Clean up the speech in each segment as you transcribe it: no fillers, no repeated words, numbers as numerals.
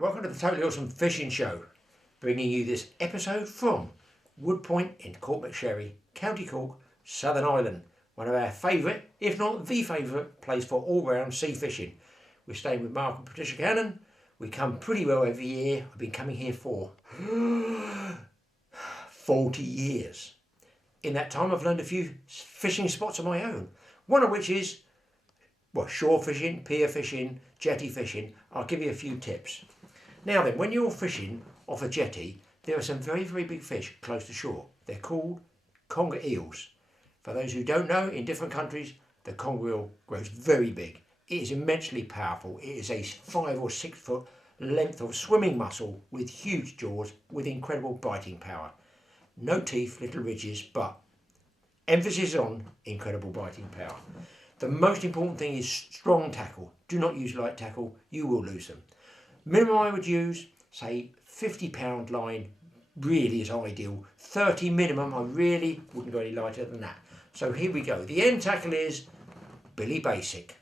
Welcome to the Totally Awesome Fishing Show, bringing you this episode from Wood Point in Cork-McSherry, County Cork, Southern Ireland. One of our favourite, if not the favourite, place for all-round sea fishing. We're staying with Mark and Patricia Cannon. We come pretty well every year. I've been coming here for 40 years. In that time, I've learned a few fishing spots of my own, one of which is shore fishing, pier fishing, jetty fishing. I'll give you a few tips. Now then, when you're fishing off a jetty, there are some very, very big fish close to shore. They're called conger eels. For those who don't know, in different countries, the conger eel grows very big. It is immensely powerful. It is a 5 or 6 foot length of swimming muscle with huge jaws with incredible biting power. No teeth, little ridges, but emphasis on incredible biting power. The most important thing is strong tackle. Do not use light tackle, you will lose them. Minimum I would use, say 50-pound line really is ideal. 30 minimum, I really wouldn't go any lighter than that. So here we go. The end tackle is Billy Basic.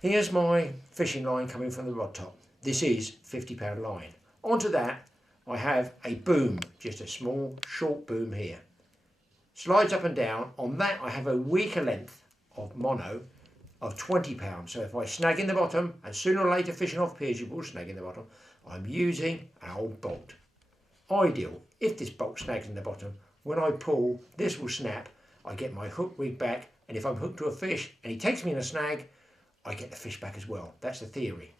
Here's my fishing line coming from the rod top. This is 50-pound line. Onto that I have a boom, just a small short boom here. Slides up and down. On that I have a weaker length of mono of 20 pounds. So if I snag in the bottom, and sooner or later fishing off piers you will snag in the bottom, I'm using an old bolt. Ideal. If this bolt snags in the bottom, when I pull, this will snap. I get my hook rig back, and if I'm hooked to a fish and he takes me in a snag, I get the fish back as well. That's the theory.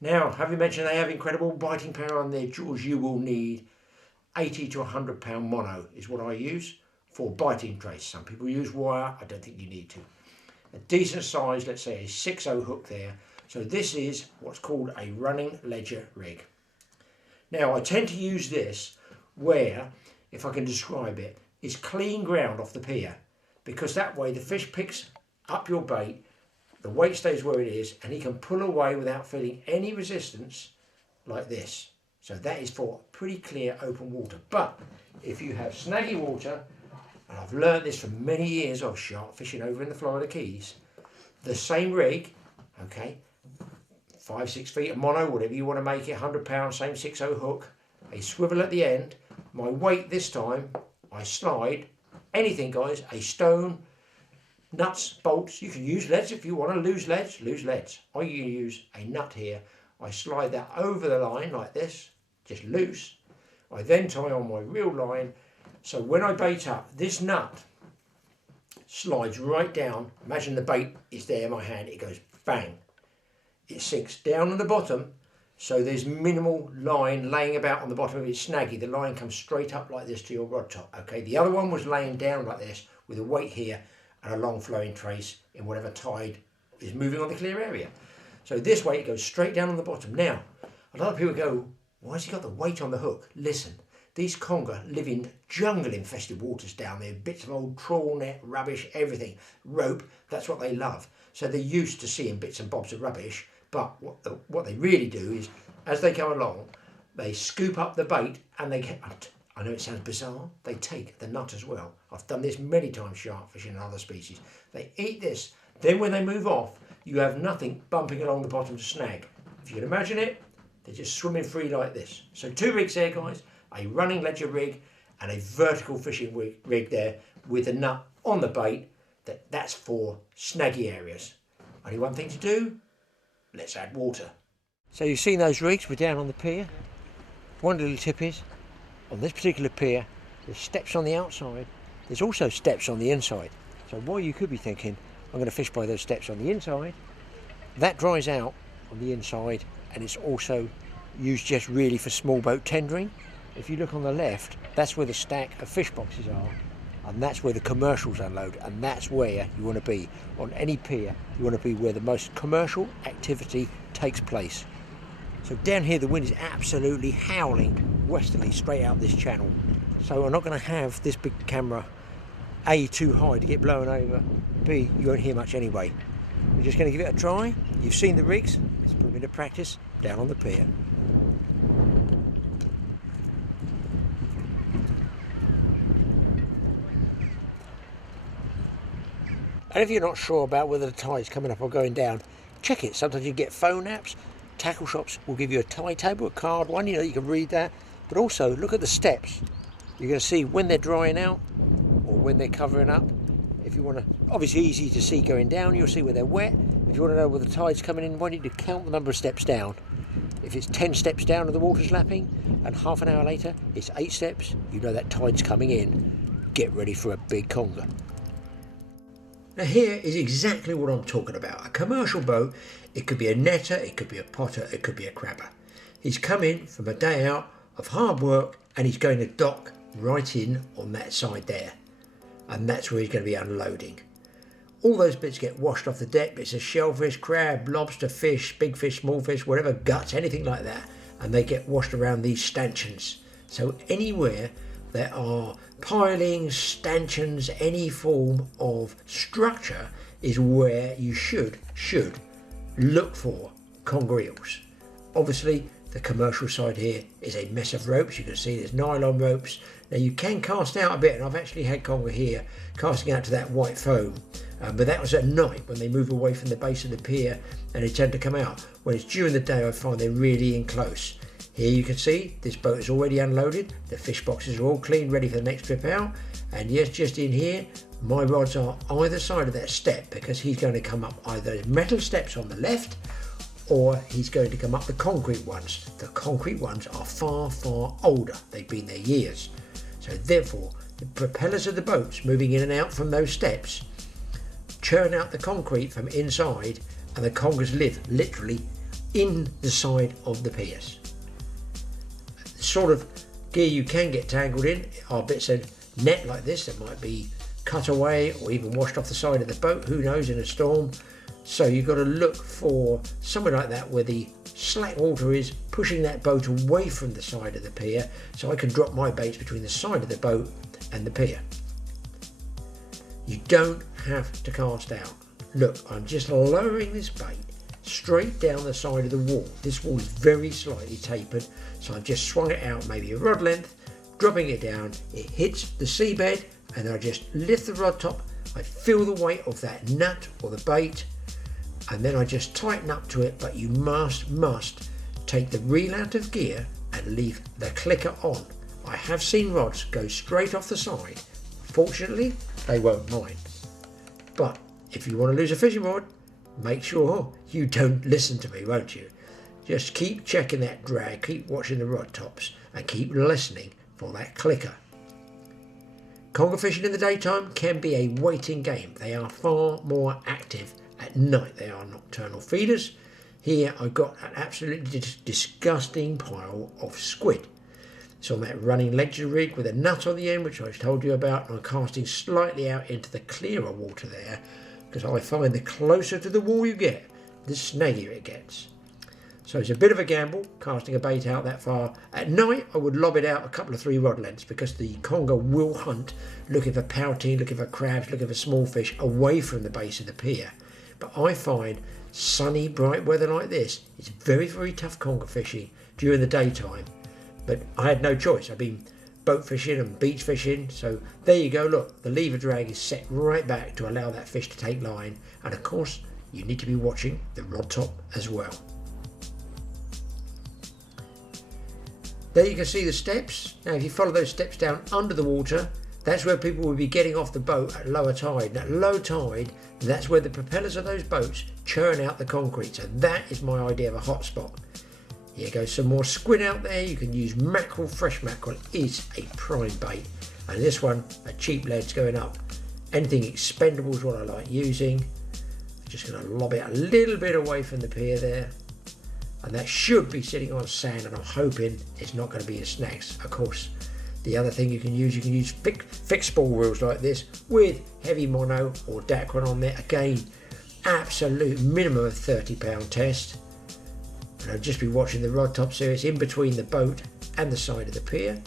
Now, having mentioned they have incredible biting power on their jaws, you will need 80 to 100 pound mono is what I use for biting trace. Some people use wire. I don't think you need to. A decent size, let's say a 6/0 hook there. So this is what's called a running ledger rig. Now I tend to use this where, if I can describe it, is clean ground off the pier, because that way the fish picks up your bait, the weight stays where it is, and he can pull away without feeling any resistance like this. So that is for pretty clear open water. But if you have snaggy water, and I've learned this from many years of shark fishing over in the Florida Keys, the same rig, okay, 5-6 feet of mono, whatever you want to make it, 100 pounds, same 6/0 hook, a swivel at the end. My weight this time, I slide anything, guys, a stone, nuts, bolts. You can use leads if you want to lose leads, lose leads. I use a nut here. I slide that over the line like this, just loose. I then tie on my real line. So when I bait up, this nut slides right down. Imagine the bait is there in my hand. It goes bang. It sinks down on the bottom. So there's minimal line laying about on the bottom of it snaggy. The line comes straight up like this to your rod top. Okay, the other one was laying down like this with a weight here and a long flowing trace in whatever tide is moving on the clear area. So this way it goes straight down on the bottom. Now, a lot of people go, why has he got the weight on the hook? Listen. These conger live in jungle-infested waters down there, bits of old trawl net, rubbish, everything, rope, that's what they love. So they're used to seeing bits and bobs of rubbish, but what they really do is, as they go along, they scoop up the bait and they get, I know it sounds bizarre, they take the nut as well. I've done this many times shark fishing and other species. They eat this, then when they move off, you have nothing bumping along the bottom to snag. If you can imagine it, they're just swimming free like this. So 2 rigs there, guys. A running ledger rig and a vertical fishing rig there with a nut on the bait. That's for snaggy areas. Only one thing to do, let's add water. So you've seen those rigs, we're down on the pier. One little tip is, on this particular pier, there's steps on the outside, there's also steps on the inside. So while you could be thinking, I'm going to fish by those steps on the inside, that dries out on the inside, and it's also used just really for small boat tendering. If you look on the left, that's where the stack of fish boxes are, and that's where the commercials unload, and that's where you want to be. On any pier, you want to be where the most commercial activity takes place. So down here the wind is absolutely howling westerly straight out this channel. So I'm not going to have this big camera, A, too high to get blown over, B, you won't hear much anyway. We're just going to give it a try. You've seen the rigs, let's put them into practice down on the pier. And if you're not sure about whether the tide's coming up or going down, check it. Sometimes you get phone apps. tackle shops will give you a tide table, a card one, you can read that. But also look at the steps. You're going to see when they're drying out or when they're covering up. If you want to, obviously easy to see going down, you'll see where they're wet. If you want to know where the tide's coming in, you want you to count the number of steps down. If it's 10 steps down and the water's lapping, and half an hour later it's 8 steps, you know that tide's coming in. Get ready for a big conger. Now here is exactly what I'm talking about. A commercial boat, it could be a netter, it could be a potter, it could be a crabber. He's come in from a day out of hard work and he's going to dock right in on that side there. And that's where he's going to be unloading. All those bits get washed off the deck, bits of shellfish, crab, lobster, fish, big fish, small fish, whatever, guts, anything like that. And they get washed around these stanchions. So anywhere there are pilings, stanchions, any form of structure is where you should look for conger eels. Obviously, the commercial side here is a mess of ropes. You can see there's nylon ropes. Now you can cast out a bit, and I've actually had conger here casting out to that white foam. But that was at night when they move away from the base of the pier and they tend to come out. When it's during the day, I find they're really in close. Here you can see this boat is already unloaded. The fish boxes are all clean, ready for the next trip out. And yes, just in here, my rods are either side of that step because he's going to come up either metal steps on the left or he's going to come up the concrete ones. The concrete ones are far, far older. They've been there years. So therefore, the propellers of the boats moving in and out from those steps churn out the concrete from inside, and the congers live literally in the side of the piers. The sort of gear you can get tangled in are bits of net like this that might be cut away or even washed off the side of the boat, who knows, in a storm. So you've got to look for somewhere like that where the slack water is pushing that boat away from the side of the pier, so I can drop my baits between the side of the boat and the pier. You don't have to cast out. Look, I'm just lowering this bait straight down the side of the wall. This wall is very slightly tapered, so I've just swung it out maybe a rod length, dropping it down. It hits the seabed, and I just lift the rod top. I feel the weight of that nut or the bait, and then I just tighten up to it. But you must take the reel out of gear and leave the clicker on. I have seen rods go straight off the side. Fortunately, they won't mind. But if you want to lose a fishing rod, make sure you don't listen to me, won't you? Just keep checking that drag, keep watching the rod tops, and keep listening for that clicker. Conger fishing in the daytime can be a waiting game. They are far more active at night. They are nocturnal feeders. Here I've got an absolutely disgusting pile of squid. It's on that running ledge rig with a nut on the end, which I told you about, and I'm casting slightly out into the clearer water there, because I find the closer to the wall you get, the snaggier it gets. So it's a bit of a gamble casting a bait out that far. At night I would lob it out a couple of 3 rod lengths, because the conger will hunt looking for poutine, looking for crabs, looking for small fish away from the base of the pier. But I find sunny, bright weather like this, it's very, very tough conger fishing during the daytime. But I had no choice. I've been boat fishing and beach fishing. So there you go. Look, the lever drag is set right back to allow that fish to take line. And of course, you need to be watching the rod top as well. There you can see the steps. Now, if you follow those steps down under the water, that's where people will be getting off the boat at lower tide. And at low tide, that's where the propellers of those boats churn out the concrete. So that is my idea of a hot spot. Here goes some more squid out there. You can use mackerel. Fresh mackerel is a prime bait. And this one, a cheap lead's going up. Anything expendable is what I like using. Just going to lob it a little bit away from the pier there. And that should be sitting on sand, and I'm hoping it's not going to be a snags. Of course, the other thing you can use fixed ball reels like this with heavy mono or Dacron on there. Again, absolute minimum of £30 test. And I'll just be watching the rod top, so it's in between the boat and the side of the pier.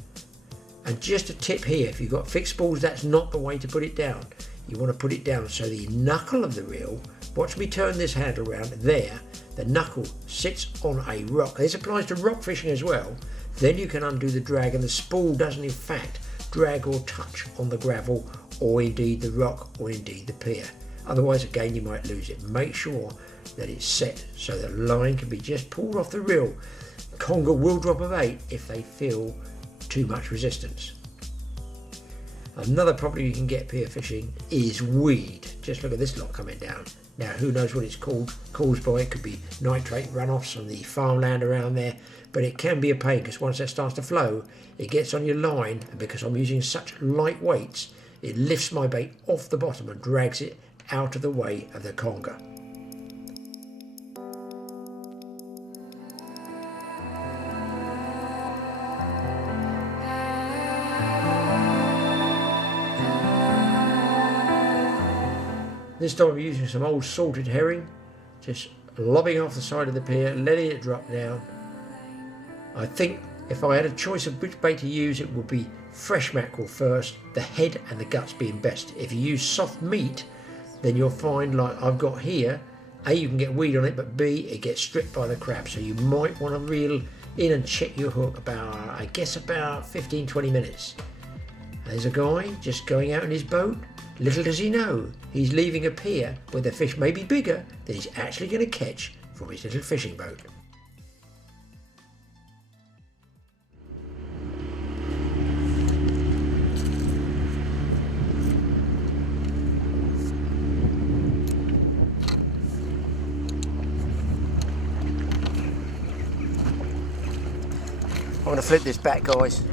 And just a tip here, if you've got fixed balls, that's not the way to put it down. You want to put it down so the knuckle of the reel, watch me turn this handle around, there, the knuckle sits on a rock. This applies to rock fishing as well. Then you can undo the drag and the spool doesn't in fact drag or touch on the gravel or indeed the rock or indeed the pier. Otherwise, again, you might lose it. Make sure that it's set so the line can be just pulled off the reel. Conger will drop a bait if they feel too much resistance. Another problem you can get pier fishing is weed. Just look at this lot coming down. Now, who knows what it's caused by? It could be nitrate runoffs from the farmland around there, but it can be a pain because once that starts to flow, it gets on your line, and because I'm using such light weights, it lifts my bait off the bottom and drags it out of the way of the conger. This time I'm using some old salted herring, just lobbing off the side of the pier, letting it drop down. I think if I had a choice of which bait to use, it would be fresh mackerel first, the head and the guts being best. If you use soft meat, then you'll find, like I've got here, A, you can get weed on it, but B, it gets stripped by the crab. So you might want to reel in and check your hook about, I guess, about 15-20 minutes. There's a guy just going out in his boat. Little does he know, he's leaving a pier where the fish may be bigger than he's actually going to catch from his little fishing boat. I'm going to flip this back, guys.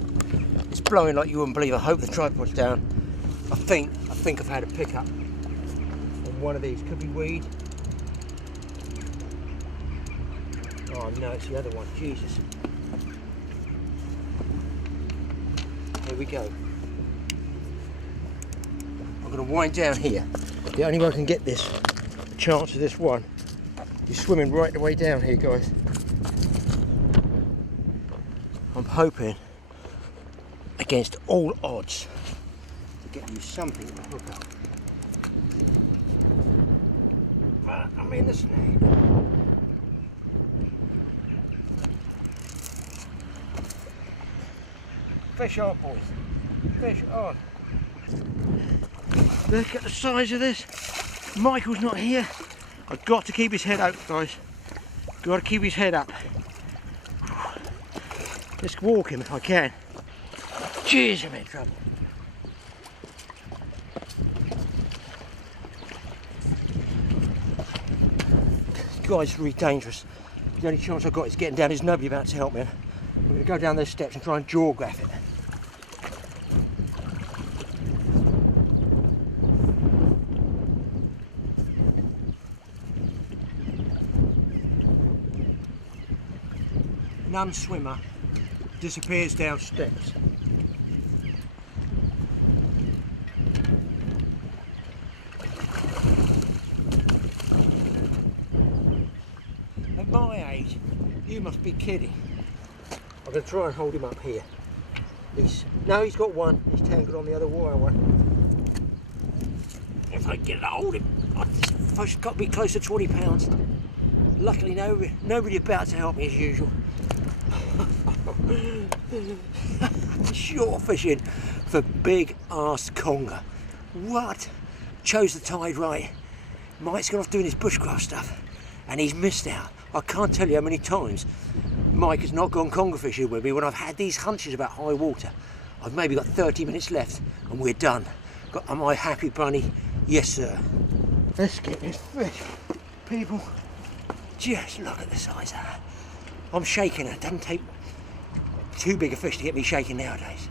It's blowing like you wouldn't believe. I hope the tripod's down. I think I've had a pickup on one of these. Could be weed. Oh no, it's the other one. Jesus. Here we go. I'm going to wind down here. The only way I can get this chance of this one is swimming right the way down here, guys. I'm hoping against all odds to get you something to hook up. But I'm in the snag. Fish on, boys. Fish on. Look at the size of this. Michael's not here. I've got to keep his head out, guys. Got to keep his head up. Just walk him if I can. Jeez, I'm in trouble. This guy's really dangerous. The only chance I've got is getting down. There's nobody about to help me. I'm going to go down those steps and try and jaw graph it. Non-swimmer disappears down steps. At my age, you must be kidding. I'm going to try and hold him up here. No, he's got one. He's tangled on the other wire one. If I get hold of him, I've got to be close to 20 pounds. Luckily, nobody about to help me as usual. Shore fishing for big ass conger. What? Chose the tide right. Mike's gone off doing his bushcraft stuff and he's missed out. I can't tell you how many times Mike has not gone conger fishing with me when I've had these hunches about high water. I've maybe got 30 minutes left and we're done. Am I happy, bunny? Yes, sir. Let's get this fish, people. Just look at the size of that. I'm shaking it. It doesn't take too big a fish to get me shaking nowadays.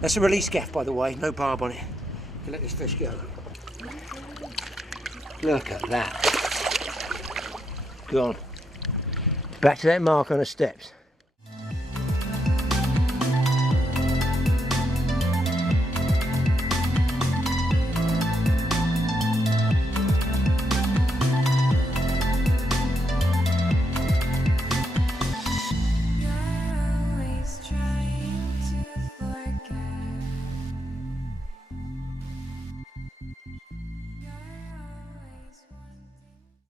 That's a release gaff, by the way, no barb on it. Can let this fish go. Look at that. Go on. Back to that mark on the steps.